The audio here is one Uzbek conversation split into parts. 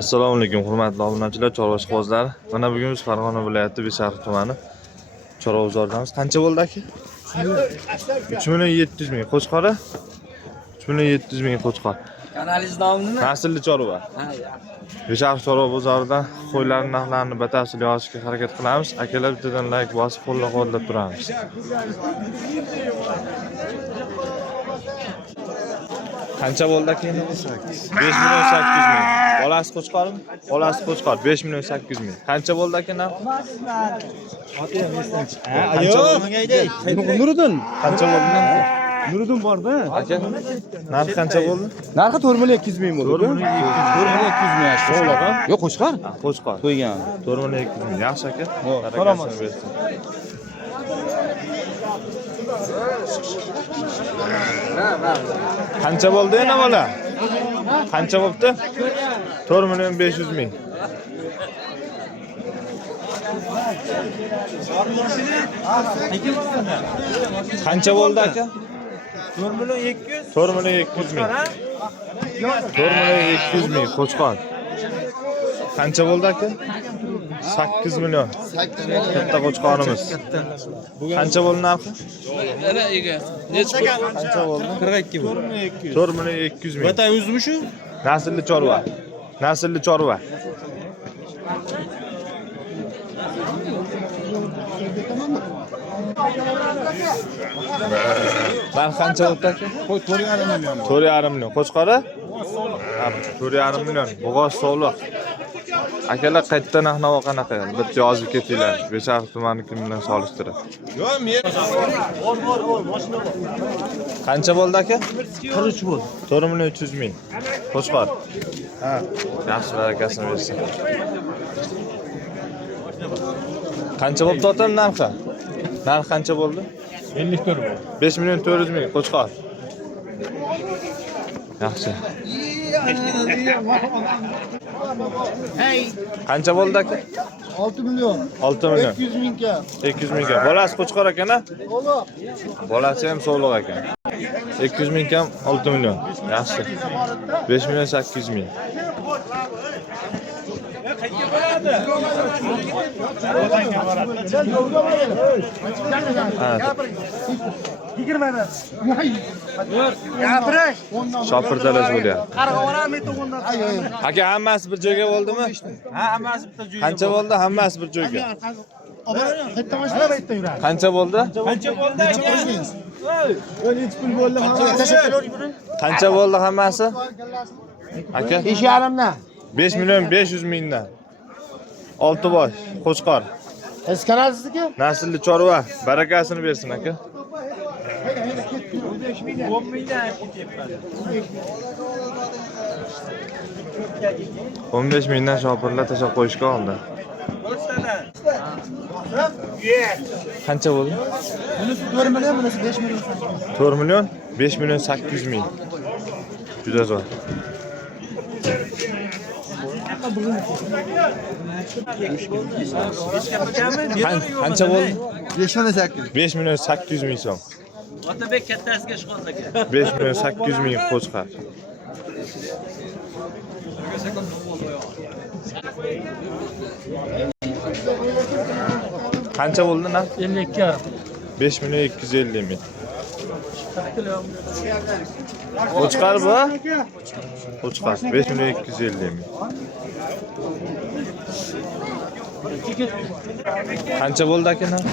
Assalomu alaykum hurmatli obunachilar, chorva ishqibozlari. Mana bugun biz Farg'ona viloyati Beshariq tumani Chorovzordamiz. Qancha bo'ldi aka? 3.700.000 Qo'chqori. 3.700.000 Qo'chqor. Kanalingiz nomi nima? Naslli chorva. Beshariq chorva bozorida qo'ylarning narxlarini batafsil yozishga harakat qilamiz. Akalar bittadan like bosib qo'llab-quvvatlab turamiz. Qancha bo'ldi aka? 5.800.000. Bolasi Qo'chqormi? Bolasi Qo'chqor 5.800.000. Qancha bo'ldi aka narx? Nuriddin. Qancha bo'ldi narx? Nuriddin borda. Aka, narx qancha bo'ldi? Narxi 4.200.000 bo'ldi. 4.200.000. So'lg'a? Yo'q, Qo'chqor. Qo'chqor. To'ygan. 4.200.000. Yaxshi aka. Salomat. Qancha bo'ldi yana bola? Qancha bo'pti? 4.500.000. Qancha bo'ldi aka? 4.200.000. 4.200.000. 4.200.000 Qo'chqor. Qancha bo'ldi aka? 8 million. Katta Qo'chqorimiz. Qancha bo'ldi narxi? Qancha bo'ldi? 42 bu. 4.200.000. Vatan o'zimi shu? Naslli chorva. Naslli chorva. Narx qancha bo'ldi aka? 4.5 million. 4.5 million. Qo'chqori? 4.5 million. Bo'g'oz sovliq. Akalar qayta narx-navo qanaqa? Bitta yozib ketinglar. Beshariq tumaniki bilan solishtirib. Yo'q, men Qancha bo'ldi aka? 43 bo'ldi. 4.300.000. Qo'chqor. Ha, yaxshi barakasini bersin. Qancha bo'pti otam narxi? Narx qancha bo'ldi? 54 bo'ldi. 5.400.000 Qo'chqor. Yaxshi. Qancha bo'ldi aka? 6 million. 6 million. 200 mingga. 200 ming kam. Bolasi Qo'chqor ekan-a? Bolasi ham sog'liq ekan. 200 ming kam 6 million. Yaxshi. 5.800.000. Shopirtalash bo'lyapti. Aka, hammasi bir joyga bo'ldimi? Ha, hammasi bitta joyda. Qancha bo'ldi? Hammasi bir joyga. Qancha Qancha bo'ldi? bo'ldi? Qancha bo'ldi aka? Qancha bo'ldi hammasi? Aka, 5,5 5.500.000 dan. 6 bosh Qo'chqor. Eskanasizniki? Naslli chorva. Barakasini bersin aka. 10 mingdan ketyapman. 15 mingdan shopirlar tashab qo'yishga oldi. Qancha bo'ldi? Bunisi 4 million, bunisi 5 million. 4 million 5.800.000. Juda zo'r. Qancha bo'ldi? 5.800.000 so'm. Otabek kattasiga ishqoz aka. 5.800.000 Qo'chqor. Qancha bo'ldi narx? 52,5. 5.250.000. Qo'chqor bu? Qo'chqor 5.250.000. Qancha bo'ldi aka narx?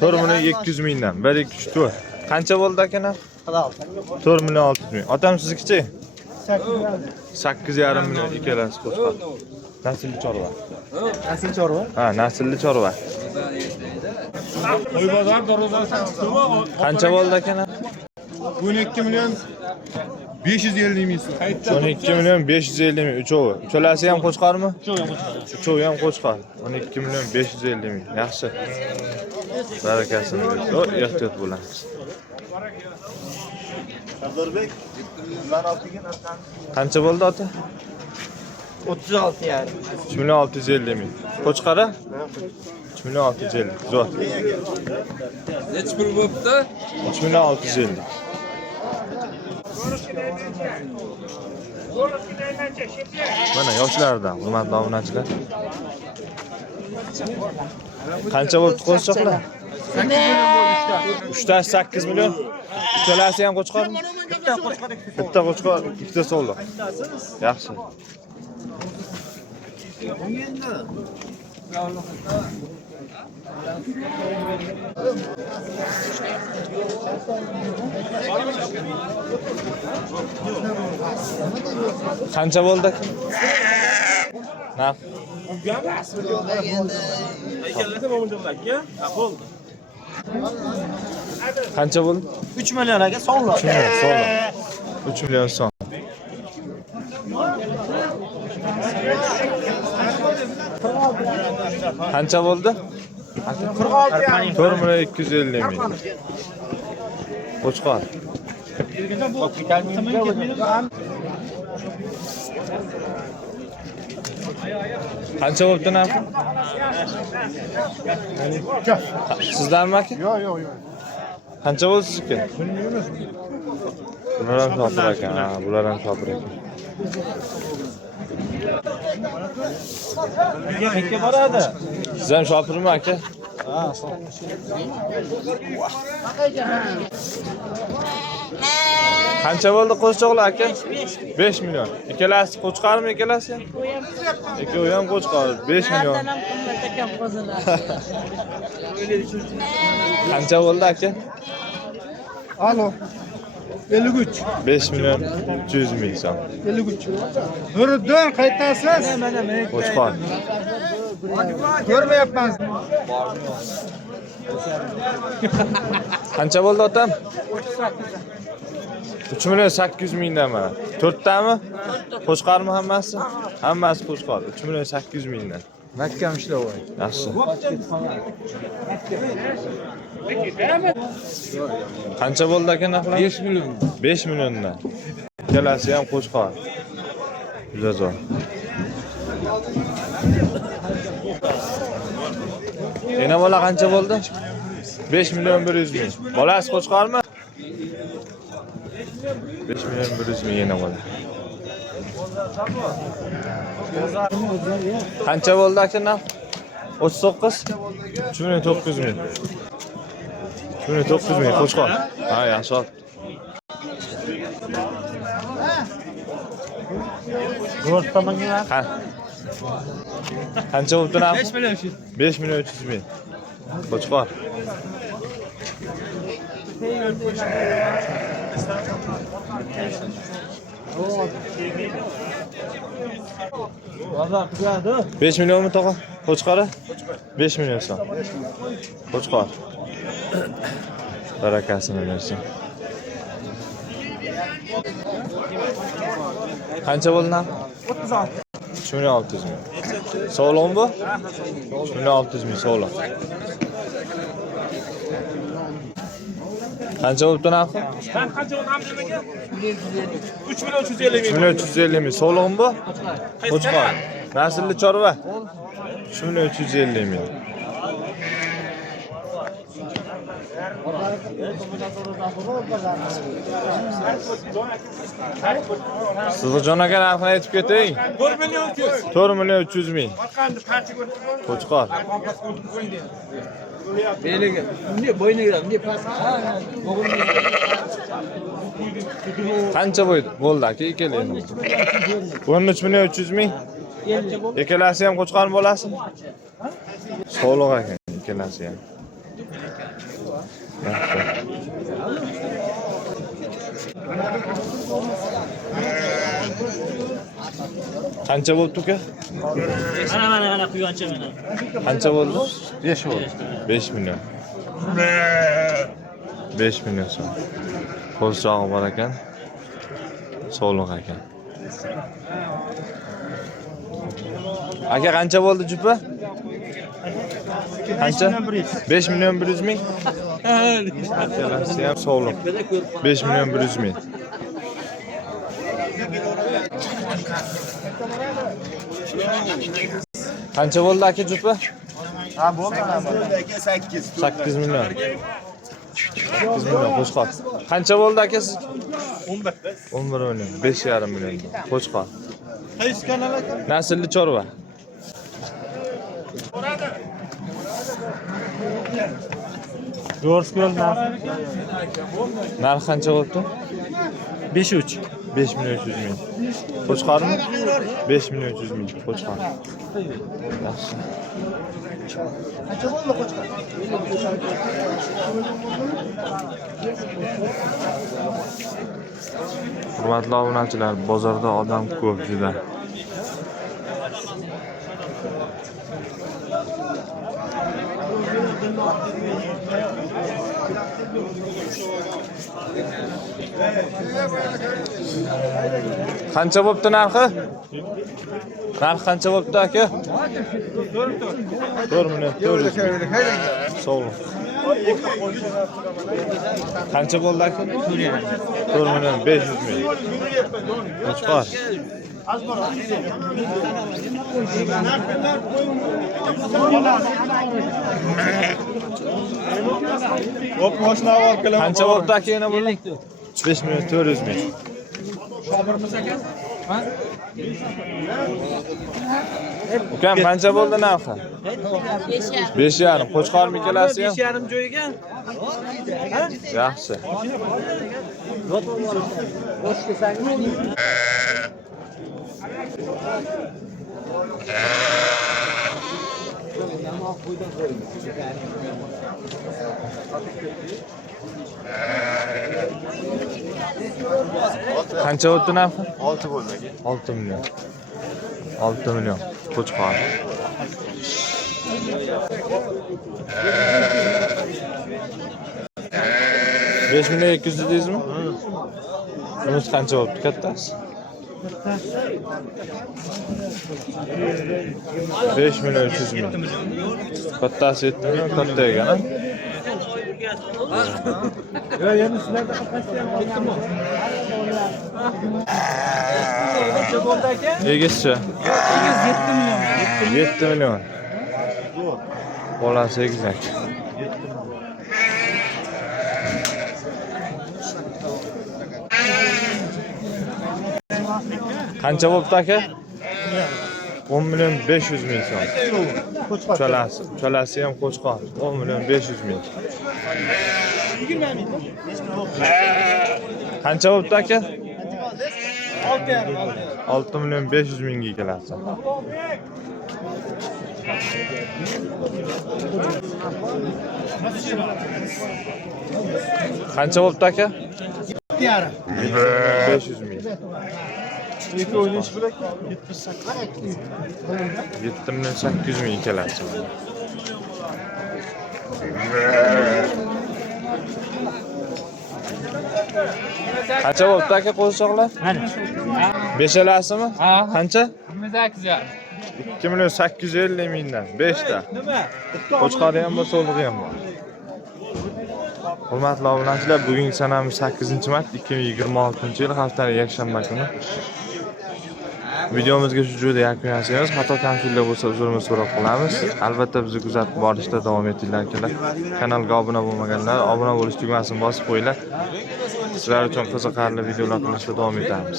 4.200.000 dan. 1 2 3 4. Qancha bo'ldi aka narx? 4.600.000. Otam siznikichi? 8.5 million ikkalasi Qo'chqor. Naslli chorva. Naslli chorva? Ha, naslli chorva. Qo'y bozor darvozasi. Qancha bo'ldi aka narx? 12 million 550 ming so'm. 12 million 550.000 uchovi. Uchalasi ham Qo'chqormi? Uchovi ham Qo'chqor. 12 million 550.000. Yaxshi. Barakasini bersin. O, ehtiyot bo'lamiz. Sardorbek, qancha bo'ldi ota? 36 yani. 3.650.000. Qo'chqori? 3.650.000. Zo'r. Necha pul bo'pti? 3.650.000. Mana yoshlardan, hurmatli obunachilar. Qancha bo'ldi qo'zichoqlar? 3tasi 8 million. Uchalasi ham qo'chqormi? Bitta qo'chqor, ikkita sovliq. Yaxshi. Qancha bo'ldi? Naf. Qancha bo'ldi? 3 million aka so'nglar. 3 million so'm. 3 million so'm. Qancha bo'ldi? 4 million 250 ming. Qo'chqor. Qancha bo'ldi narxi? Sizlarmi aka? Yo'q. Qancha bo'ldi sizniki? Bular ham shopir ekan. Ha, bular ham shopir ekan. Nega boradi? Siz ham shopirmi aka? Ha, Qancha bo'ldi qo'zichoqlar aka? 5 million. Ikkalasi qo'chqarmi ikkalasi? Ikkovi ham qo'chqar. 5 million. Qancha bo'ldi aka? Alo. 53. 5 million 300 ming so'm. 53. Nuriddin qaytasiz? Qo'chqor. Ko'rmayapman. Qancha bo'ldi otam? 3 million 800 mingdan mana. 4tami? Qo'chqarmi hammasi? Hammasi qo'chqor. 3 million 800 mingdan. Mahkam ishlayapti. Yaxshi. Qancha bo'ldi aka narxlar? 5 million. 5 milliondan. Ikkalasi ham qo'chqor. Juda zo'r. Yana bola qancha bo'ldi? 5 million 100 ming. Bolasi qo'chqormi? 5 million 100 ming yana bola. Qancha bo'ldi aka narx? 39. 3 million 900 ming. 3 million 900 ming qo'chqor. Ha, yaxshi ol. Ha. Qancha bo'ldi narx? 5 million shu. 5 million 300 ming. Qo'chqor. Bozor tugadi. 5 millionmi tog'a? Qo'chqori? 5 million so'm. Qo'chqor. Barakasini bersin. Qancha bo'ldi narx? 36. 3 million 600 ming. Sog'lom bu? 3 million 600 ming sog'lom. Qancha bo'ldi narxi? Qancha bo'ldi hamdamaga? 3 million 350 ming. 3 million 350 ming. Sog'lom bu? Qo'chqor. Naslli chorva. 3 million 350 ming. Sidiqjon aka narxini aytib keting. 4 million 300. 4 million 300 ming. Qancha qancha ko'rdi? Qo'chqor. Beliga. Bunday bo'yniga kiradi. Bunday past. Qancha bo'ldi aka ikkalasi? 13 million 300 ming. Ikkalasi ham qo'chqormi bo'lasimi? Sog'liq ekan ikkalasi ham. Qancha bo'ldi uka? Mana quyoncha mana. Qancha bo'ldi? 5 bo'ldi. 5 million. 5 million so'm. Qo'zichog'i bor ekan. Sog'liq ekan. Aka qancha bo'ldi jupa? Qancha? 5 million 100 ming. Ikkalasi ham sog'liq. 5 million 100 ming. Qancha bo'ldi aka jupa? Ha, bo'ldi. 8 million. 8 million qo'chqor. Qancha bo'ldi aka siz? 11 million, 5,5 million qo'chqor. Qaysi kanal aka? Naslli chorva. Yo'rs ko'lmas. Narx qancha bo'ldi? 5-3. 5 million 300 ming. Qo'chqormi? 5 million 300 ming qo'chqor. Yaxshi. Hurmatli obunachilar, bozorda odam ko'p juda. Qancha bo'pti narxi? Narx qancha bo'pti aka? 4 million 400 ming. Sog'lik. Qancha bo'ldi aka? 4 million 500 ming. Qo'chqor. Qancha bo'pti aka yana bu? 5 million 400 ming. Ukam qancha bo'ldi narxi? 5,5. Qo'chqormi ikkalasi ham? 5,5 joyiga. Yaxshi. Qancha o'tdi narxi? 6 bo'ldi. 6 million. 6 million qo'chqor. Besh million 200 deysizmi? Bunisi qancha bo'libdi kattasi? 5 million 300 ming. Kattasi 7 million, katta ekan. Yo, yana sizlarda qatnashgan ketdimi? Qancha bo'ldi aka? Egizchi. Egiz 7 million. 7 million. Bolasi egizak. Qancha bo'libdi aka? 10 million 500 ming so'm. Cholasi ham qo'chqor. 10 million 500 ming. Qancha bo'libdi aka? 6 million 500 mingga keladi. Qancha bo'libdi aka? 500 ming. 2 o'ynash bilan 7 million 800 ming keladi. Qancha bo'libdi aka qo'zichoqlar? Mana. Beshalasimi? Qancha? 28. 2 million 850 mingdan 5 ta. Nima? Qo'chqori ham bor, so'lig'i ham bor. Hurmatli obunachilar, bugungi sanamiz 8-mart 2026-yil haftaning yakshanba kuni. Videomizga shu joyda yakun yasaymiz. Xato kamchiliklar bo'lsa uzrimizni so'rab qolamiz. Albatta bizni kuzatib borishda davom etinglar akalar. Kanalga obuna bo'lmaganlar obuna bo'lish tugmasini bosib qo'yinglar. Sizlar uchun qiziqarli videolar qilishda davom etamiz.